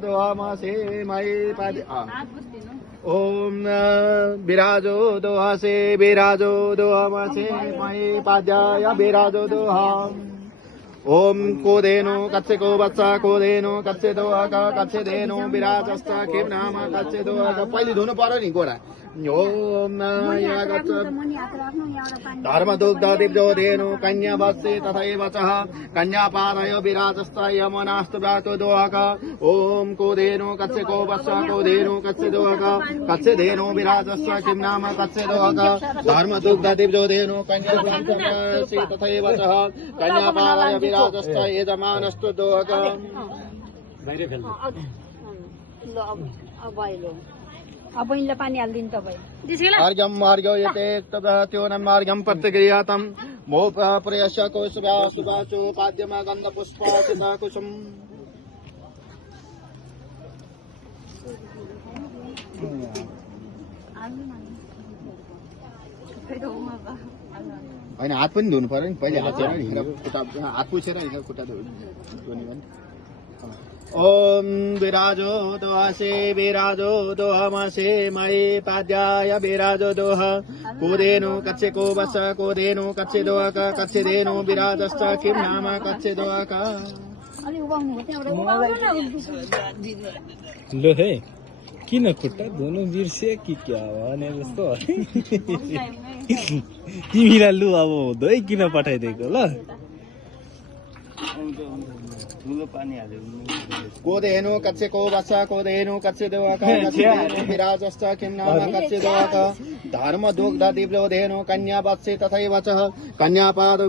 दोहामासे मयि पाद ओम विराजो दोहासे विराजो दोहामासे मयि पाद्याय विराजो दोहाम ओम कोदेनो कच्चे को बच्चा कोदेनो कच्चे दोहाका कच्चे देनो विराजस्ता किम नाम कच्चे दोहाका पहिले धुनु पर्यो नि गोरा ओम धर्म दुग्ध दिव्यो धेनु कन्या वत्से तथैव च कन्या पादयो विराजस्ता यमनास्तु व्रातो दोहाका ओम कोदेनो कच्चे को बच्चा कोदेनो कच्चे दोहाका कच्चे देनो विराजस्ता किम नाम कच्चे दोहाका धर्म दुग्ध दिव्यो धेनु कन्या वत्से तथैव च कन्या पादयो विराजस्ता यजमानस्तु दोहाका अब यिनलाई पानी हालिदिनु तपाईँ मार्गम मार्गो यते त्योनं मार्गम प्रतिक्रियातं मो प्रयस्य कोशव्या सुवाचो पाद्यमा गन्ध पुष्पासिता कुसुम हैन हात पनि धुनु पर्यो नि पहिले हात चाहिँ नि खुट्टा हात पुछेर नि खुट्टा धुने भने ओम विराजो दोहासे विराजो दोहामासे मयि पाद्याय विराजो दोह कोदेनो कच्चे को बस कोदेनो कच्चे दोहाका कच्चे देनो विराजस्ता किम नाम कच्चे दोहाका लो है किन खुट्टा धुनु बिर्से कि क्या भने जस्तो तिमीलाई लु अब हुँदै किन पठाइदिएको ल कोदेनो कच्चे को बसा कोदेनो कच्चे दोहाका कच्चे देनो विराजस्ता किम नाम कच्चे दोहाका धर्म दुग्ध दिव्यो धेनु कन्या वत्से तथैव च कन्या पादो